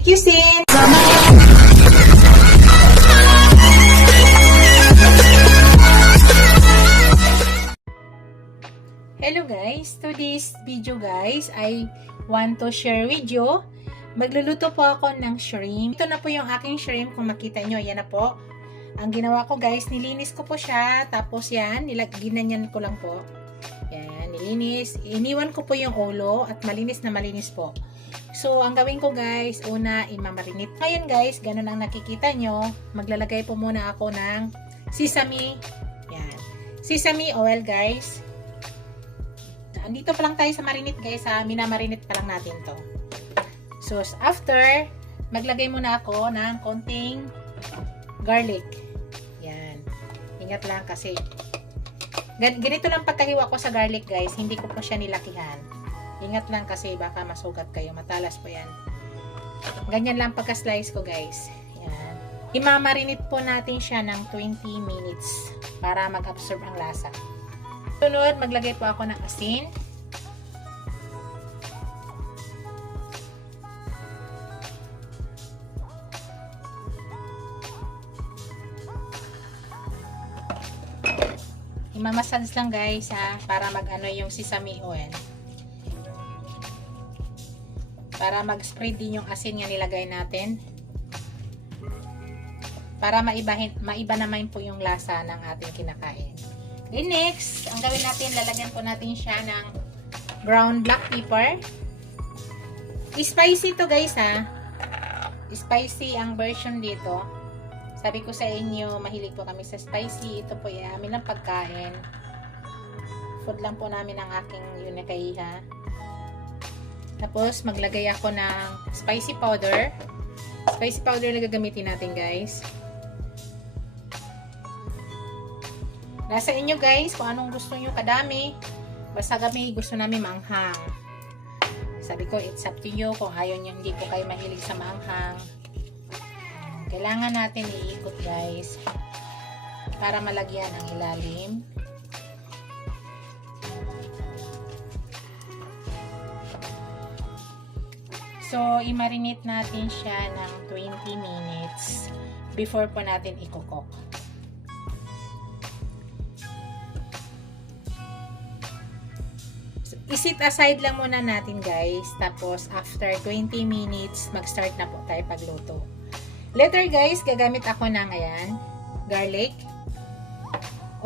Garlic Cuisine! Hello guys! Today's video guys, I want to share with you. Magluluto po ako ng shrimp. Ito na po yung aking shrimp. Kung makita nyo, yan na po. Ang ginawa ko guys, nilinis ko po siya. Tapos yan, ginanyan ko lang po. Yan, nilinis. Iniwan ko po yung ulo at malinis na malinis po. So, ang gawin ko guys, una, imamarinate. Ngayon guys, ganun ang nakikita nyo. Maglalagay po muna ako ng sesame. Yan. Sesame oil guys. Andito pa lang tayo sa marinate guys ha. Minamarinate pa lang natin to. So, after, maglagay muna ako ng konting garlic. Yan. Ingat lang kasi ganito lang pagkahiwa ko sa garlic guys. Hindi ko po siya nilakihan. Ingat lang kasi baka masugat kayo. Matalas po yan. Ganyan lang pagka-slice ko guys. Yan. Imamarinate po natin siya ng 20 minutes para mag-absorb ang lasa. Sunod, maglagay po ako ng asin. Imamassage lang guys ha, para mag-ano yung sesame oil. Para mag-spread din yung asin nga nilagay natin. Para maiba naman po yung lasa ng ating kinakain. And next, ang gawin natin, lalagyan po natin siya ng ground black pepper. Spicy to guys ha. Spicy ang version dito. Sabi ko sa inyo, mahilig po kami sa spicy. Ito po yung amin ng pagkain. Food lang po namin ang aking yunakaiha. Tapos, maglagay ako ng spicy powder. Spicy powder na gagamitin natin guys. Nasa inyo guys, kung anong gusto nyo kadami. Basta kami gusto namin maanghang. Sabi ko, it's up to you. Kung ayaw nyo, hindi ko kayo mahilig sa maanghang. Kailangan natin iikot guys para malagyan ang ilalim. So, i-marinate natin siya ng 20 minutes before po natin i-cook. So, i-set aside lang muna natin guys. Tapos, after 20 minutes, mag-start na po tayo pagluto. Later guys, gagamit ako ng ayan, garlic,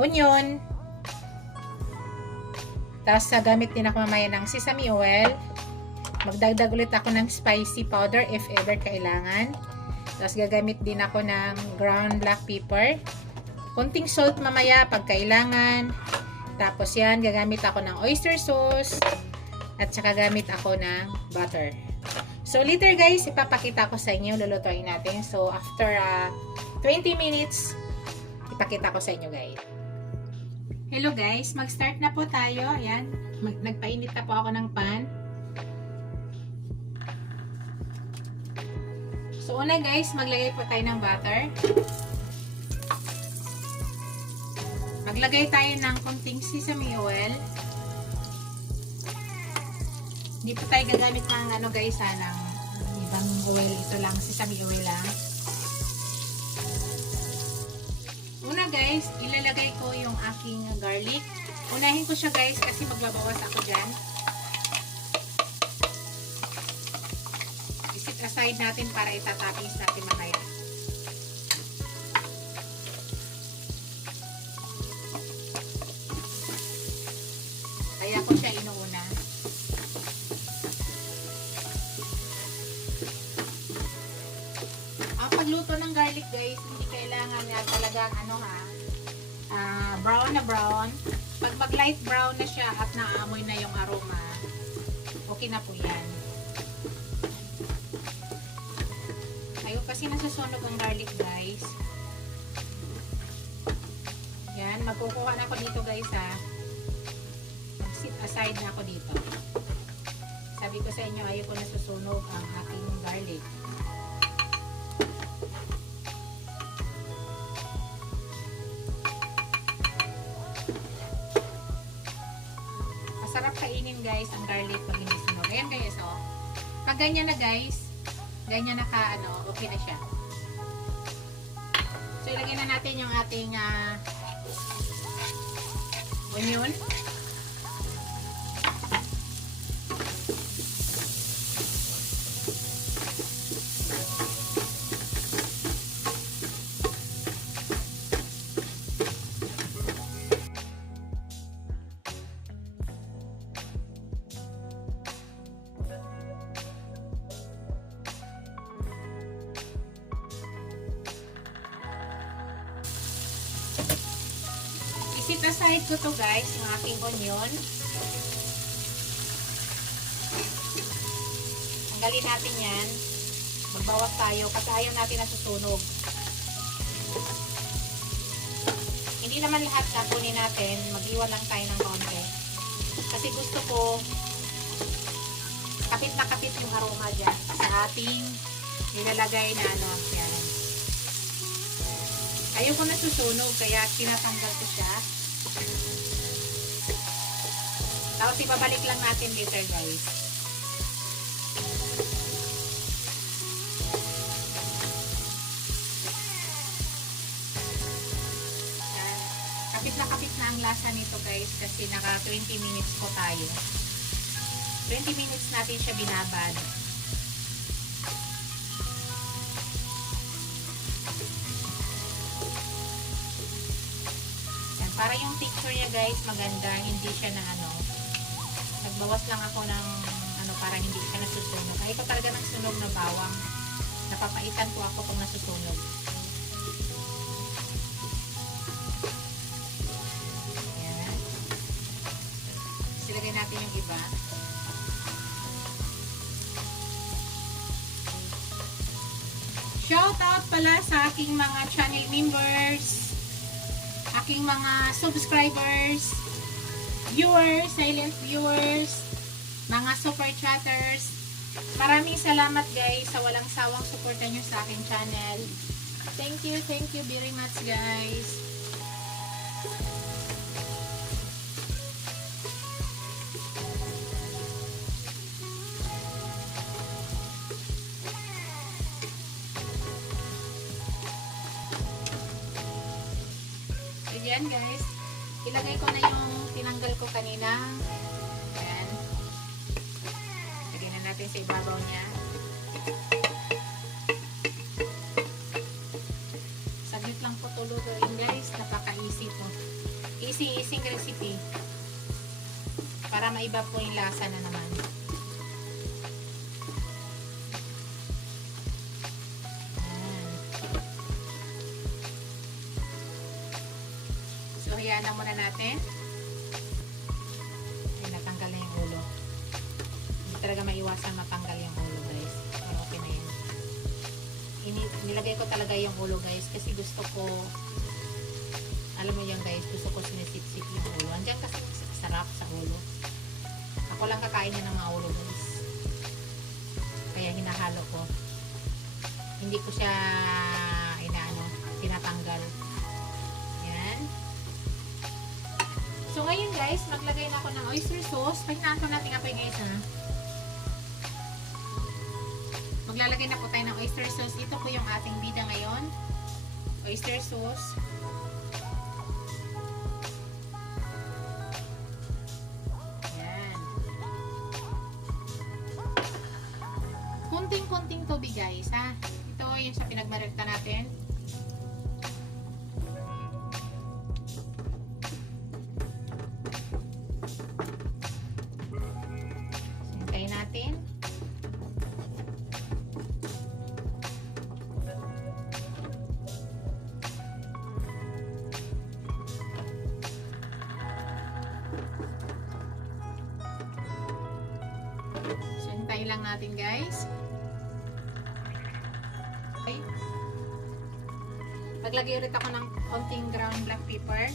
onion, tapos gagamit din ako mamaya ng sesame oil, magdagdag ulit ako ng spicy powder if ever kailangan, tapos gagamit din ako ng ground black pepper, konting salt mamaya pag kailangan, tapos yan, gagamit ako ng oyster sauce, at saka gamit ako ng butter. So, later guys, ipapakita ko sa inyo, lulutuin natin. So, after 20 minutes, ipakita ko sa inyo guys. Hello guys, mag-start na po tayo. Ayan, nagpainit na po ako ng pan. So, una guys, maglagay po tayo ng butter. Maglagay tayo ng konting sesame oil. Hindi po tayo gagamit ng ano guys ng ibang oil. Ito lang, sesame oil lang. Una guys, ilalagay ko yung aking garlic. Unahin ko siya guys kasi magbabawas ako dyan. I-set aside natin para itatappings natin mamaya. Kaya ko siya inuuna. Pagluto ng garlic guys, hindi kailangan na talagang ano brown na brown. Pag mag light brown na siya at naamoy na yung aroma, okay na po yan. Ayaw kasi nasusunog ang garlic guys. Yan, magkukuha na ako dito guys Sit aside na ako dito. Sabi ko sa inyo, ayaw ko nasusunog ang aking garlic. Masarap kainin guys ang garlic pag hindi sunog. Ayan guys, oh. Pag ganyan na guys, Ganyan okay na siya. So, ilagay na natin yung ating onion. Isit aside ko to guys, yung aking onion. Tanggalin natin yan. Magbawas tayo kasi ayaw natin nasusunog. Hindi naman lahat na kunin natin. Mag-iwan lang tayo ng konti. Kasi gusto ko kapit na kapit yung aroma dyan sa ating nilalagay na yan. Ayaw ko nasusunog kaya tinatanggal ko siya. Tapos ibabalik lang natin later guys. Kapit na ang lasa nito guys kasi naka 20 minutes po tayo. 20 minutes natin siya binabad. Yan, para yung texture niya guys maganda, hindi siya na nagbawas lang ako ng para hindi siya nasusunog. Ayaw ko talaga ng sunog na bawang. Napapaitan ko ako kung nasusunog. Yan. Silagay natin yung iba. Shout out pala sa aking mga channel members, aking mga subscribers, viewers, silent viewers, mga super chatters. Maraming salamat guys sa walang sawang suporta nyo sa aking channel. Thank you very much guys. Ayan guys, ilagay ko na yung tinanggal ko kanina. Ayan. Lagyan na natin sa ibabaw niya. Saglit lang po tulutuin guys, napaka-easy po. Easy recipe. Para maiba po yung lasa na naman. So, hayaan na muna natin. Ay, natanggal na yung ulo. Hindi talaga maiwasan matanggal yung ulo, guys. Pero okay na yun. Nilagay ko talaga yung ulo, guys, kasi gusto ko, alam mo yun, guys, gusto ko sinisip-sip yung ulo. Andiyan kasi sarap sa ulo. Ako lang kakain niya ng mga ulo, guys. Kaya hinahalo ko. Hindi ko siya tinatanggal. So, ngayon guys, maglagay na ako ng oyster sauce. Pahinaan po natin apoy guys ha. Maglalagay na po tayo ng oyster sauce. Ito po yung ating bida ngayon. Oyster sauce. Yan. Kunting-kunting tubig guys ha. Ito yung sa pinagmarekta natin. So, hintayin lang natin guys. Okay. Maglagay ulit ako ng konting ground black pepper.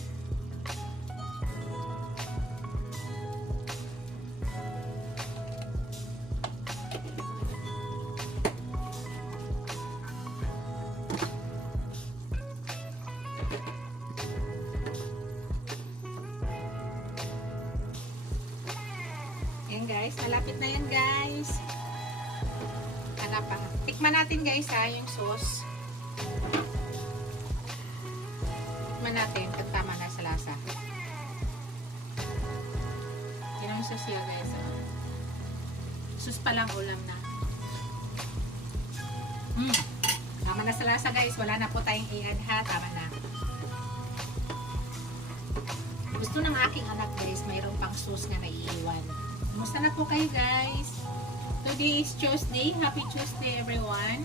Ayan guys, malapit na yan guys. Hanap pa. Tikman natin guys ha, yung sauce. Tikman natin kung tama na sa lasa. Yan ang sauce siya guys. Sauce pa lang ulam na. Tama na sa lasa guys. Wala na po tayong i-add ha. Tama na. Gusto ng aking anak guys, mayroong pang sauce na naiiwan. Kumusta na po kayo guys? Today is Tuesday. Happy Tuesday everyone.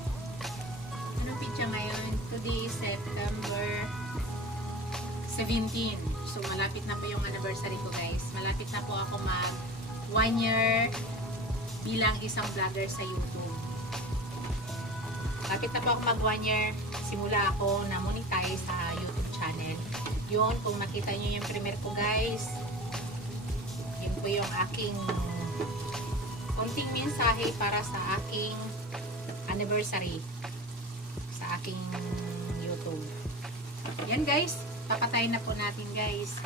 Anong pizza ngayon? Today is September 17. So malapit na po yung anniversary ko guys. Malapit na po ako mag 1 year bilang isang vlogger sa YouTube. Malapit na po ako mag 1 year. Simula ako na monetize sa YouTube channel. Yun, kung nakita nyo yung premiere ko guys, yun po yung aking konting mensahe para sa aking anniversary sa aking YouTube. Yan guys, papatayin na po natin guys.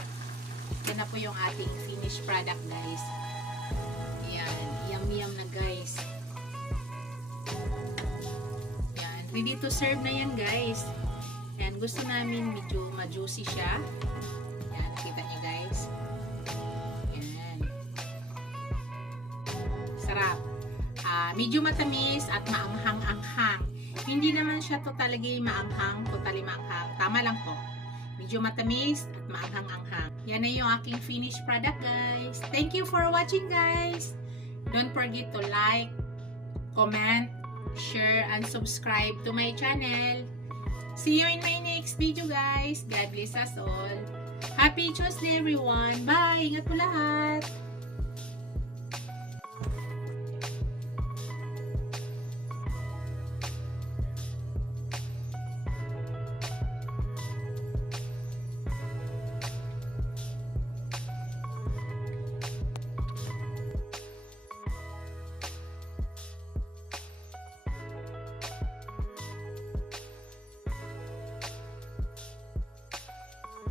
Yan na po yung ating finished product guys. Yan, yum na guys. Yan, ready to serve na yan guys. Yan, gusto namin medyo ma-juicy siya. Yan, nakita niyo guys. Yan. Sarap. Medyo matamis at maanghang-anghang. Hindi naman siya totally maanghang. Tama lang po. Medyo matamis at maanghang-anghang. Yan na yung aking finished product guys. Thank you for watching guys. Don't forget to like, comment, share, and subscribe to my channel. See you in my next video guys. God bless us all. Happy Tuesday everyone. Bye. Ingat po lahat.